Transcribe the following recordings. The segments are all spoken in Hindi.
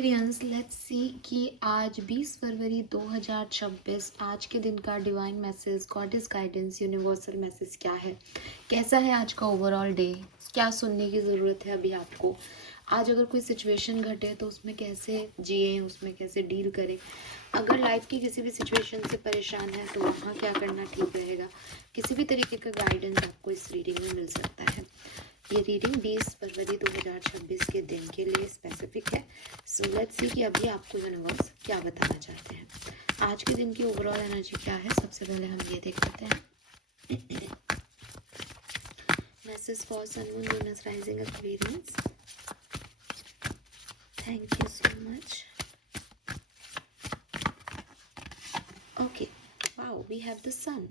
एक्सपीरियंस लेट्स सी कि आज 20 फरवरी 2026 आज के दिन का divine message, goddess guidance, universal message क्या है, कैसा है आज का ओवरऑल डे, क्या सुनने की ज़रूरत है अभी आपको। आज अगर कोई सिचुएशन घटे तो उसमें कैसे जिए, उसमें कैसे डील करें। अगर लाइफ की किसी भी सिचुएशन से परेशान है तो वहाँ क्या करना ठीक रहेगा। किसी भी तरीके का गाइडेंस आपको इस रीडिंग में मिल सकता है। ये रीडिंग 20 फरवरी 2026 के दिन के लिए स्पेसिफिक है। सो लेट्स सी कि अभी आपको यूनिवर्स क्या बताना चाहते हैं। आज के दिन की ओवरऑल एनर्जी क्या है, सबसे पहले हम ये देख लेते हैं। Message for sun, moon, Venus, rising, Aquarians. Thank you so much. Okay, wow, we have the sun.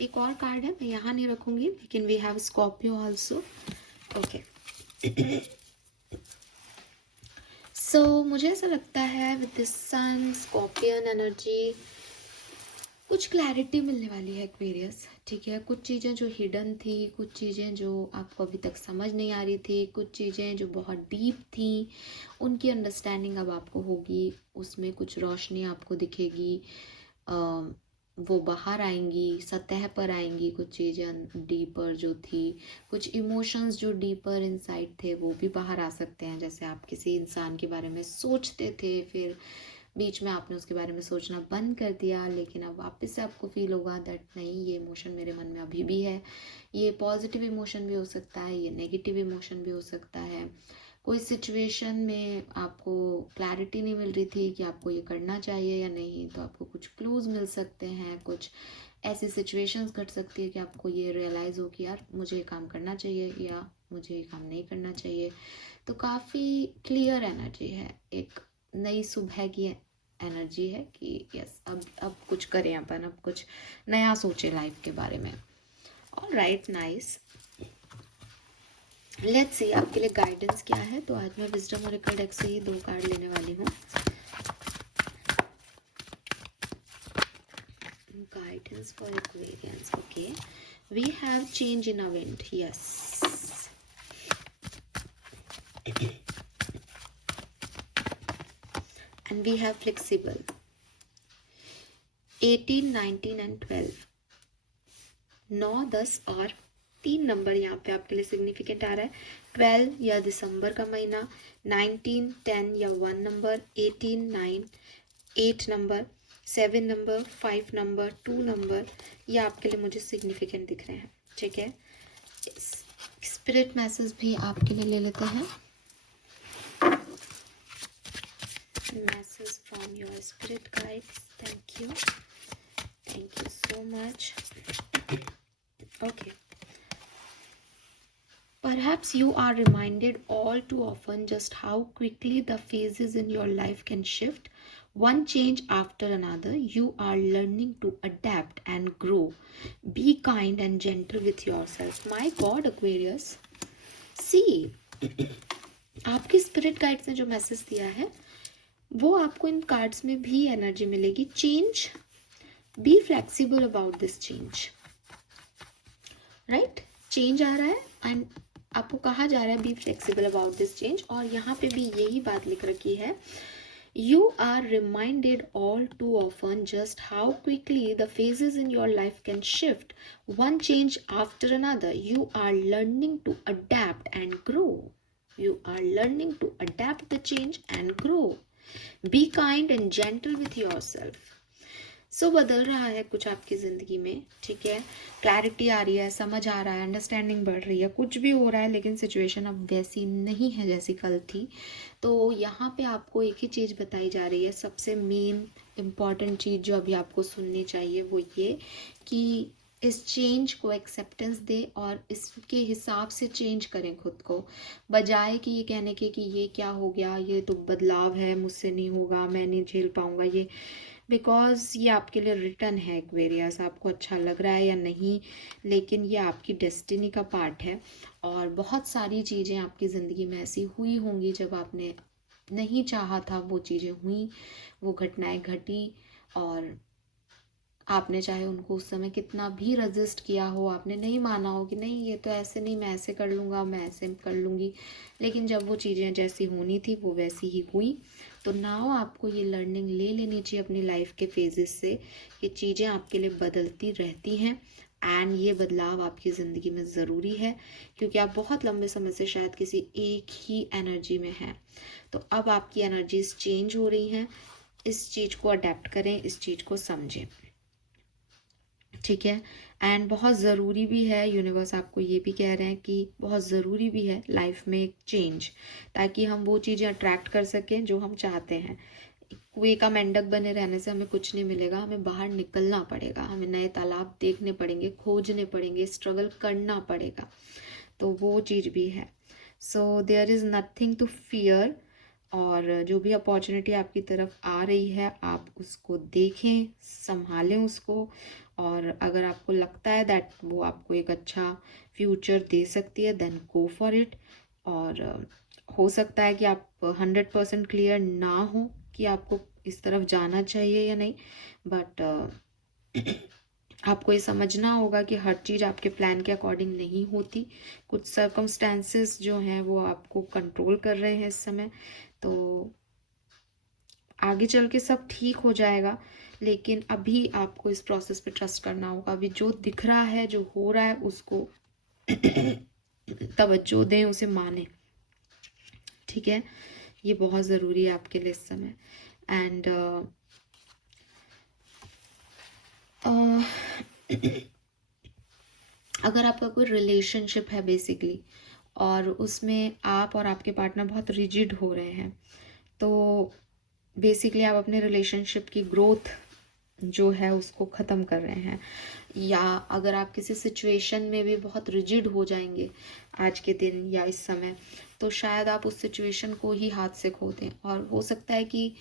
एक और कार्ड है, मैं यहाँ नहीं रखूंगी, लेकिन we have Scorpio also. Okay, so मुझे ऐसा लगता है with this sun Scorpion energy कुछ क्लैरिटी मिलने वाली है एक्वेरियस। ठीक है, कुछ चीज़ें जो हिडन थी, कुछ चीज़ें जो आपको अभी तक समझ नहीं आ रही थी, कुछ चीज़ें जो बहुत डीप थी, उनकी अंडरस्टैंडिंग अब आपको होगी। उसमें कुछ रोशनी आपको दिखेगी, वो बाहर आएंगी, सतह पर आएंगी। कुछ चीज़ें डीपर जो थी, कुछ इमोशंस जो डीपर इनसाइड थे वो भी बाहर आ सकते हैं। जैसे आप किसी इंसान के बारे में सोचते थे, फिर बीच में आपने उसके बारे में सोचना बंद कर दिया, लेकिन अब वापस से आपको फील होगा दैट नहीं, ये इमोशन मेरे मन में अभी भी है। ये पॉजिटिव इमोशन भी हो सकता है, ये नेगेटिव इमोशन भी हो सकता है। कोई सिचुएशन में आपको क्लैरिटी नहीं मिल रही थी कि आपको ये करना चाहिए या नहीं, तो आपको कुछ क्लूज मिल सकते हैं। कुछ ऐसी सिचुएशंस घट सकती है कि आपको ये रियलाइज़ हो कि यार मुझे ये काम करना चाहिए या मुझे ये काम नहीं करना चाहिए। तो काफ़ी क्लियर एनर्जी है, एक नई सुबह की एनर्जी है कि यस, अब कुछ करें अपन, अब कुछ नया सोचे लाइफ के बारे में। Alright, nice. लेट्स सी आपके लिए गाइडेंस क्या है। तो आज मैं विजडम ओरेकल डेक से ही 2 कार्ड लेने वाली हूँ। Guidance for Aquarians. Okay, we have change in event, yes. And we have flexible. 18, 19 and 12। 9, 10 और 3 नंबर यहाँ पे आपके लिए सिग्निफिकेंट आ रहा है। 12 या दिसंबर का महीना, 19, 10 या 1 number, 18, 9, 8 number, 7 number, 5 number, 2 number, ये आपके लिए मुझे सिग्निफिकेंट दिख रहे हैं। ठीक है, स्पिरिट मैसेज भी आपके लिए ले लेते हैं। Message from your spirit guides, thank you so much. Okay. Perhaps you are reminded all too often just how quickly the phases in your life can shift. One change after another, you are learning to adapt and grow. Be kind and gentle with yourself. My God, Aquarius. See, आपकी स्पिरिट गाइड्स ने जो मैसेज दिया है वो आपको इन कार्ड्स में भी एनर्जी मिलेगी। Change, be flexible about this change. Right, change आ रहा है एंड आपको कहा जा रहा है be flexible about this change. और यहाँ पे भी यही बात लिख रखी है, you are reminded all too often just how quickly the phases in your life can shift, one change after another, you are learning to adapt and grow. You are learning to adapt the change and grow. Be kind and gentle with yourself. So बदल रहा है कुछ आपकी ज़िंदगी में। ठीक है, क्लैरिटी आ रही है, समझ आ रहा है, अंडरस्टैंडिंग बढ़ रही है, कुछ भी हो रहा है, लेकिन सिचुएशन अब वैसी नहीं है जैसी कल थी। तो यहाँ पे आपको एक ही चीज़ बताई जा रही है, सबसे मेन इम्पॉर्टेंट चीज़ जो अभी आपको सुननी चाहिए वो ये कि इस चेंज को एक्सेप्टेंस दे और इसके हिसाब से चेंज करें खुद को, बजाय कि ये कहने के कि ये क्या हो गया, ये तो बदलाव है, मुझसे नहीं होगा, मैं नहीं झेल पाऊँगा ये। बिकॉज ये आपके लिए रिटर्न है एक्वेरियस, आपको अच्छा लग रहा है या नहीं, लेकिन ये आपकी डेस्टिनी का पार्ट है। और बहुत सारी चीज़ें आपकी ज़िंदगी में ऐसी हुई होंगी जब आपने नहीं चाहा था वो चीज़ें हुई, वो घटनाएं घटी और आपने चाहे उनको उस समय कितना भी रजिस्ट किया हो, आपने नहीं माना हो कि नहीं ये तो ऐसे नहीं, मैं ऐसे कर लूँगा, मैं ऐसे कर लूँगी, लेकिन जब वो चीज़ें जैसी होनी थी वो वैसी ही हुई। तो नाउ आपको ये लर्निंग ले लेनी चाहिए अपनी लाइफ के फेजेस से कि चीज़ें आपके लिए बदलती रहती हैं एंड ये बदलाव आपकी ज़िंदगी में ज़रूरी है, क्योंकि आप बहुत लंबे समय से शायद किसी एक ही एनर्जी में हैं। तो अब आपकी एनर्जीज चेंज हो रही हैं, इस चीज़ को अडेप्ट करें, इस चीज़ को समझें, ठीक है। एंड बहुत ज़रूरी भी है, यूनिवर्स आपको ये भी कह रहे हैं कि बहुत ज़रूरी भी है लाइफ में एक चेंज, ताकि हम वो चीज़ें अट्रैक्ट कर सकें जो हम चाहते हैं। कुएं का मेंढक बने रहने से हमें कुछ नहीं मिलेगा, हमें बाहर निकलना पड़ेगा, हमें नए तालाब देखने पड़ेंगे, खोजने पड़ेंगे, स्ट्रगल करना पड़ेगा। तो वो चीज़ भी है। So there is nothing to fear, और जो भी अपॉर्चुनिटी आपकी तरफ आ रही है आप उसको देखें, संभालें उसको, और अगर आपको लगता है दैट वो आपको एक अच्छा फ्यूचर दे सकती है देन गो फॉर इट। और हो सकता है कि आप 100% क्लियर ना हो कि आपको इस तरफ जाना चाहिए या नहीं, बट आपको ये समझना होगा कि हर चीज़ आपके प्लान के अकॉर्डिंग नहीं होती। कुछ सर्कमस्टेंसेस जो हैं वो आपको कंट्रोल कर रहे हैं इस समय। तो आगे चल के सब ठीक हो जाएगा, लेकिन अभी आपको इस प्रोसेस पे ट्रस्ट करना होगा। अभी जो दिख रहा है, जो हो रहा है, उसको तवज्जो दें, उसे माने, ठीक है। ये बहुत ज़रूरी है आपके लिए इस समय। एंड अगर आपका कोई रिलेशनशिप है बेसिकली, और उसमें आप और आपके पार्टनर बहुत रिजिड हो रहे हैं, तो बेसिकली आप अपने रिलेशनशिप की ग्रोथ जो है उसको ख़त्म कर रहे हैं। या अगर आप किसी सिचुएशन में भी बहुत रिजिड हो जाएंगे आज के दिन या इस समय, तो शायद आप उस सिचुएशन को ही हाथ से खो दें, और हो सकता है कि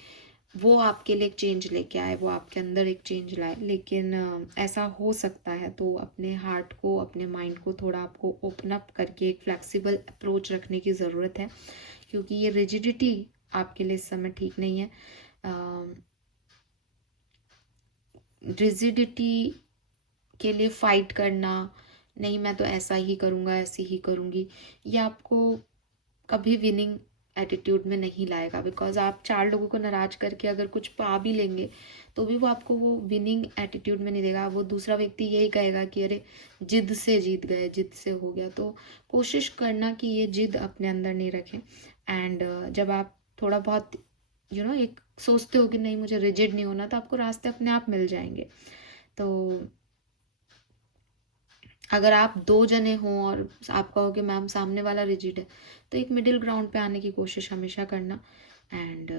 वो आपके लिए एक चेंज लेके आए, वो आपके अंदर एक चेंज लाए, लेकिन ऐसा हो सकता है। तो अपने हार्ट को, अपने माइंड को थोड़ा आपको ओपन अप करके एक फ्लेक्सिबल अप्रोच रखने की ज़रूरत है, क्योंकि ये रिजिडिटी आपके लिए इस समय ठीक नहीं है। रिजिडिटी के लिए फाइट करना, नहीं मैं तो ऐसा ही करूँगा, ऐसी ही करूँगी, ये आपको कभी विनिंग एटीट्यूड में नहीं लाएगा। बिकॉज आप 4 लोगों को नाराज करके अगर कुछ पा भी लेंगे तो भी वो आपको वो विनिंग एटीट्यूड में नहीं देगा। वो दूसरा व्यक्ति यही कहेगा कि अरे जिद से जीत गए, जिद से हो गया। तो कोशिश करना कि ये जिद अपने अंदर नहीं रखें। एंड जब आप थोड़ा बहुत एक सोचते हो कि नहीं मुझे रिजिड नहीं होना, तो आपको रास्ते अपने आप मिल जाएंगे। तो अगर आप 2 जने हों और आप कहो कि मैम सामने वाला रिजिड है, तो एक मिडिल ग्राउंड पे आने की कोशिश हमेशा करना। एंड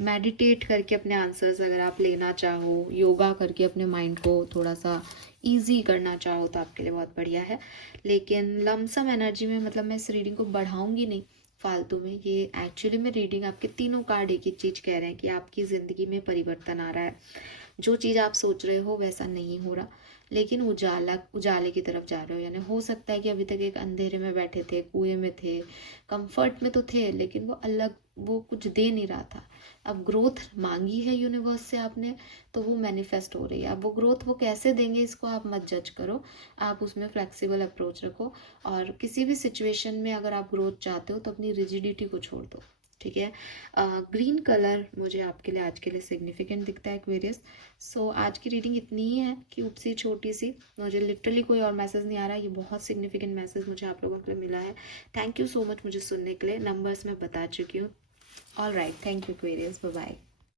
मेडिटेट करके अपने आंसर्स अगर आप लेना चाहो, योगा करके अपने माइंड को थोड़ा सा इजी करना चाहो, तो आपके लिए बहुत बढ़िया है। लेकिन लमसम एनर्जी में, मतलब मैं इस रीडिंग को बढ़ाऊंगी नहीं फालतू में। ये एक्चुअली में रीडिंग आपके तीनों कार्ड एक ही चीज़ कह रहे हैं कि आपकी ज़िंदगी में परिवर्तन आ रहा है। जो चीज़ आप सोच रहे हो वैसा नहीं हो रहा, लेकिन उजाले की तरफ जा रहे हो। यानी हो सकता है कि अभी तक एक अंधेरे में बैठे थे, कुएं में थे, कंफर्ट में तो थे, लेकिन वो कुछ दे नहीं रहा था। अब ग्रोथ मांगी है यूनिवर्स से आपने, तो वो मैनिफेस्ट हो रही है। अब वो ग्रोथ वो कैसे देंगे इसको आप मत जज करो, आप उसमें फ्लेक्सिबल अप्रोच रखो। और किसी भी सिचुएशन में अगर आप ग्रोथ चाहते हो तो अपनी रिजिडिटी को छोड़ दो, ठीक है। ग्रीन कलर मुझे आपके लिए आज के लिए सिग्निफिकेंट दिखता है एक्वेरियस। सो आज की रीडिंग इतनी ही है, क्यूट सी, छोटी सी। मुझे लिटरली कोई और मैसेज नहीं आ रहा है, ये बहुत सिग्निफिकेंट मैसेज मुझे आप लोगों के लिए मिला है। थैंक यू सो मच मुझे सुनने के लिए। नंबर्स मैं बता चुकी हूँ। All right, thank you Aquarius, bye bye.